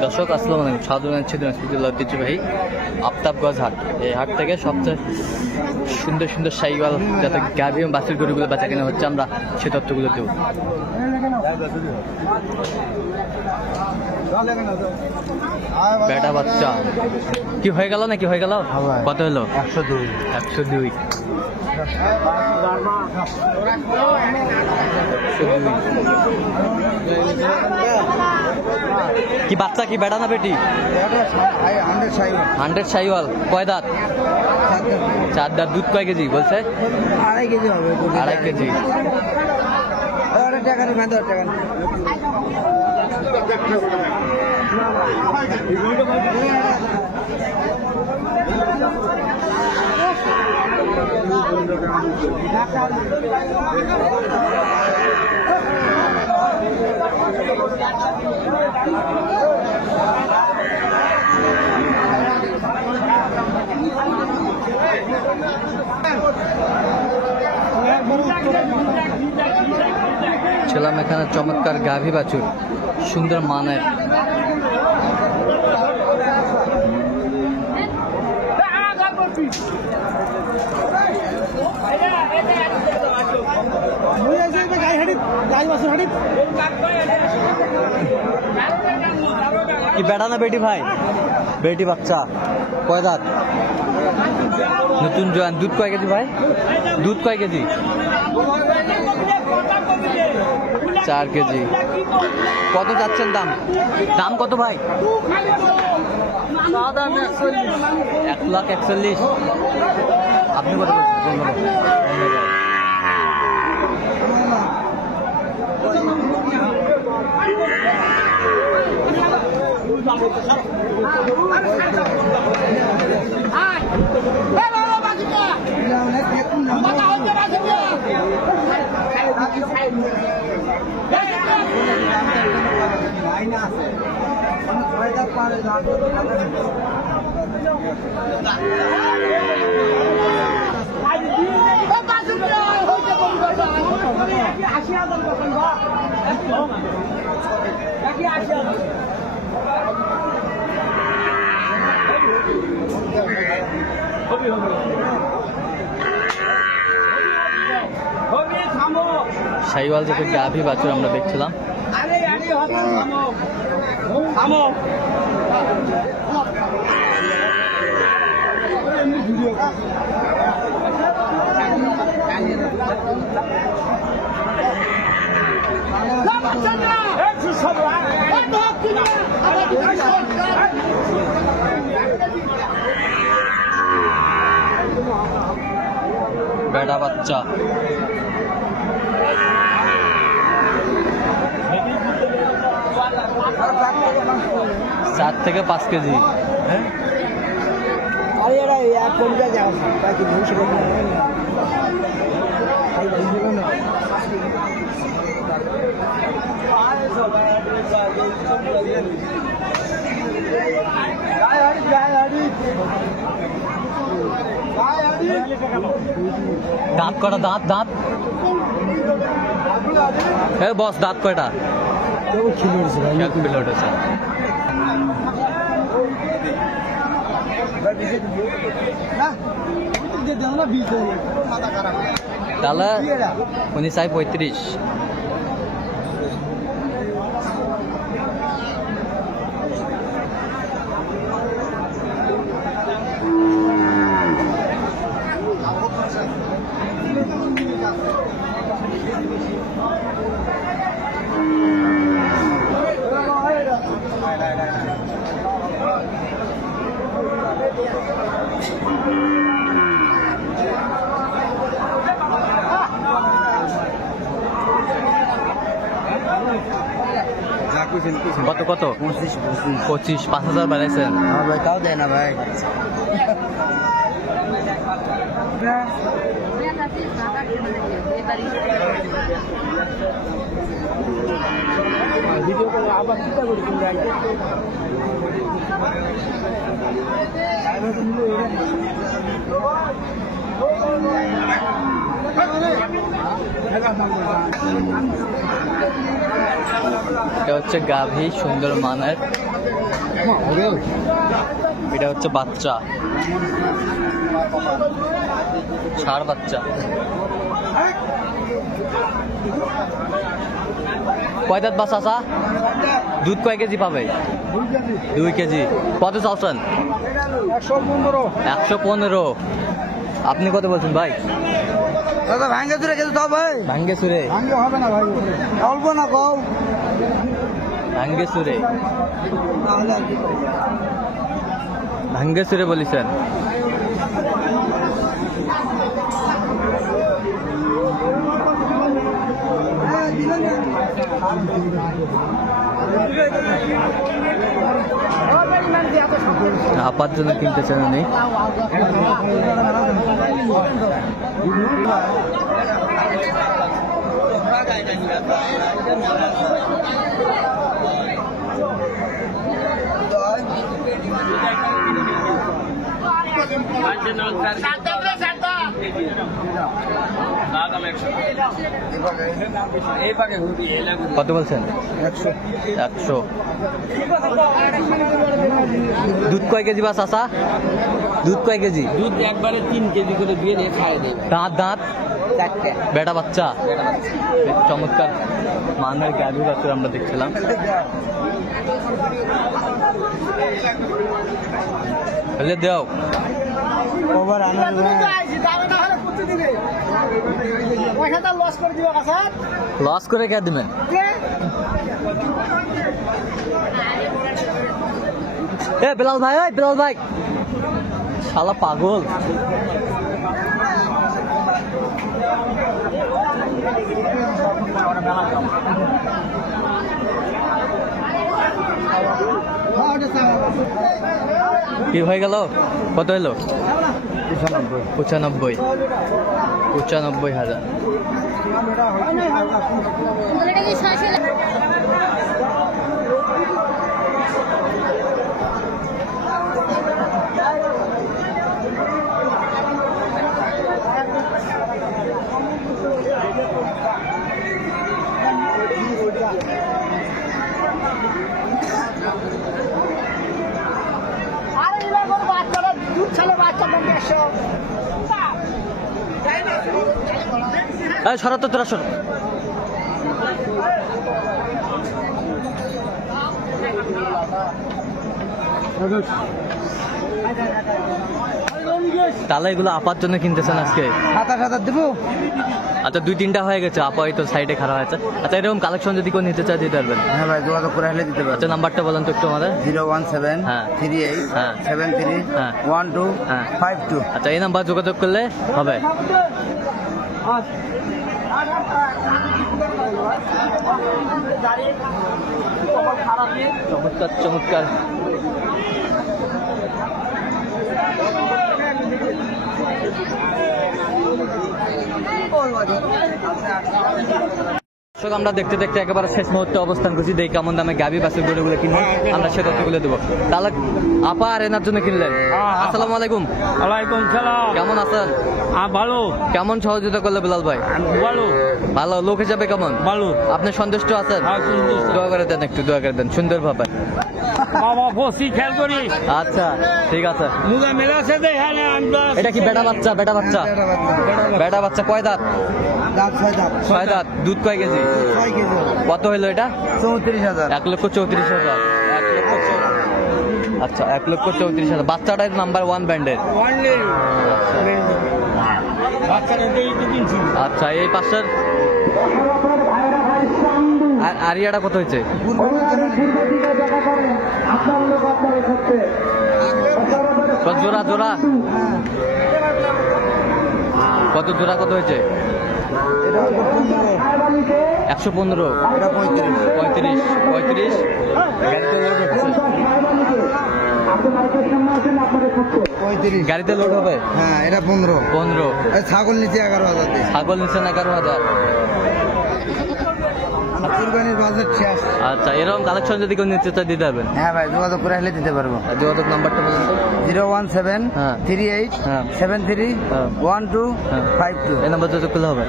দর্শক আসসালামু আলাইকুম, স্বাগত জানাচ্ছি দিনাজপুর ঐতিহ্যবাহী আফতাবগঞ্জ হাট। এই হাট থেকে সবচেয়ে সুন্দর সুন্দর শাহিওয়াল যাতে গাভী এবং বাছুর গরুগুলো বেচা কেনা হচ্ছে, আমরা সে তথ্যগুলো দেব। বেটা বাচ্চা কি হয়ে গেল নাকি হয়ে গেল? কত হলো? 102। 102। কি বাচ্চা, কি বেটা না বেটি? 100 শাহিওয়াল। কয় দাঁত? 4 দাঁত। দুধ কয় কেজি বলছে? 2.5 কেজি হবে। 2.5 কেজি। ছিলাম এখানে চমৎকার গাভী বাছুর, সুন্দর মানের। কি বেটা না বেটি ভাই? বেটি বাচ্চা। কয় দাঁত? নতুন জোয়ান। দুধ কয় কেজি ভাই? দুধ কয় কেজি? 4 কেজি। কত যাচ্ছেন দাম? দাম কত ভাই? 1,41,000। আপনি কত বলছেন? শাহিওয়াল থেকে গাভী বাছুর আমরা দেখছিলাম। বেটা বাচ্চা। 4 থেকে 5 কেজি। দাঁত কটা? দাঁত দাঁত বস, দাঁত কয়টা? তাহলে উনি চাই 35। কত কত? 25। 5,000 বাড়াইছেন? হ্যাঁ ভাই, তাও দেয় না ভাই। আবার চিন্তা করি এটা হচ্ছে গাভী সুন্দর মানের, এটা হচ্ছে বাচ্চা, ষাঁড় বাচ্চা। কয় দাঁত বাচ্চা আসা? দুধ কয় কেজি পাবে? 2 কেজি। কত চাচ্ছেন? 115। আপনি কত বলছেন ভাই? দাদা ভাঙ্গে চুরে খেতে দাও ভাই। ভাঙ্গে সুরে? ভাঙ্গে হবে না ভাই, অল্প না কও। ভাঙ্গে সুরে, ভাঙ্গে সুরে বলিছেন। আপার জন্য কিনতেছেন উনি। কত বলছেন? 100। দুধ কয় কেজি বা চাচা? দুধ কয় কেজি? দুধ একবারে 3 কেজি করে দিয়ে নিয়ে খাই দেবে। দাঁত দাঁত 4টে। বেটা বাচ্চা। চমৎকার মানের গাভী বাছুর আমরা দেখছিলাম। হলে দেও ওভার আনন্দ লস করে কে দিবেন? এ বিলাল ভাই, ওই বিলাল ভাই, শালা পাগল। কি হয়ে গেল? কত এলো? 95,000। সরাতো তোরা সর। তাহলে এগুলো আপার জন্য কিনতেছেন আজকে? 7,000 দেবো। আচ্ছা 2-3টা হয়ে গেছে, আপা হয়তো সাইডে খারাপ হয়েছে। আচ্ছা এরকম কালেকশন যদি কেউ নিতে চায় দিতে পারবেন? হ্যাঁ ভাই, যোগাযোগ করে হলে দিতে পারবো। আচ্ছা নাম্বারটা বলেন তো একটু আমাদের। 017 হ্যাঁ। 38 হ্যাঁ। 73 হ্যাঁ। 12 হ্যাঁ। 52। আচ্ছা এই নাম্বার যোগাযোগ করলে হবে। চমৎকার চমৎকার। দর্শক আমরা দেখতে দেখতে একেবারে শেষ মুহূর্তে অবস্থান করছি, দেখি কেমন দামে গাভী বাছুর গরুগুলো কিনবেন, আমরা সে তথ্যগুলো দেবো। তাহলে আপা আর এনার জন্য কিনলেন? আসসালামু আলাইকুম। ওয়ালাইকুম সালাম। কেমন আছেন? ভালো। কেমন সহযোগিতা করলে বিলাল ভাই? ভালো ভালো। লোক হিসাবে কেমন? ভালো। আপনি সন্তুষ্ট আছেন? হ্যাঁ, সন্তুষ্ট। দোয়া করে দেন, একটু দোয়া করে দেন সুন্দর ভাবে। বাবা বসি খেয়াল করি। আচ্ছা ঠিক আছে। মুগা মেলা আছে দেখে না। এটা কি বেটা বাচ্চা? বেটা বাচ্চা, বেটা বাচ্চা। কয় দাঁত? দাঁত 6 দাঁত। 6 দাঁত। দুধ কয় কেজি? 6 কেজি। কত হইলো এটা? 34,000। 1,34,000। 1,34,000। আচ্ছা 1,34,000। বাচ্চাটা নাম্বার 1 ব্র্যান্ডের। আচ্ছা এই পাশের আরিয়াটা কত হয়েছে? জোড়া জোড়া কত? জোড়া কত হয়েছে? 115। 35। গাড়িতে লোড হচ্ছে। গাড়িতে লোড হবে? হ্যাঁ, এটা 15। 15। ছাগল নিচে 11,000। ছাগল নিচে 11,000। কুরবানির বাজেট শেষ। আচ্ছা, এরকম কালেকশন যদি কেউ নিতে চায় দিতে পারবেন? হ্যাঁ ভাই, যোগাযোগ করে আসলে দিতে পারবো। আর যোগাযোগ নাম্বারটা বলুন তো। 017 হ্যাঁ। 38 হ্যাঁ। 73 হ্যাঁ। 12 হ্যাঁ। 52। এই নাম্বার যোগাযোগ করলে হবে।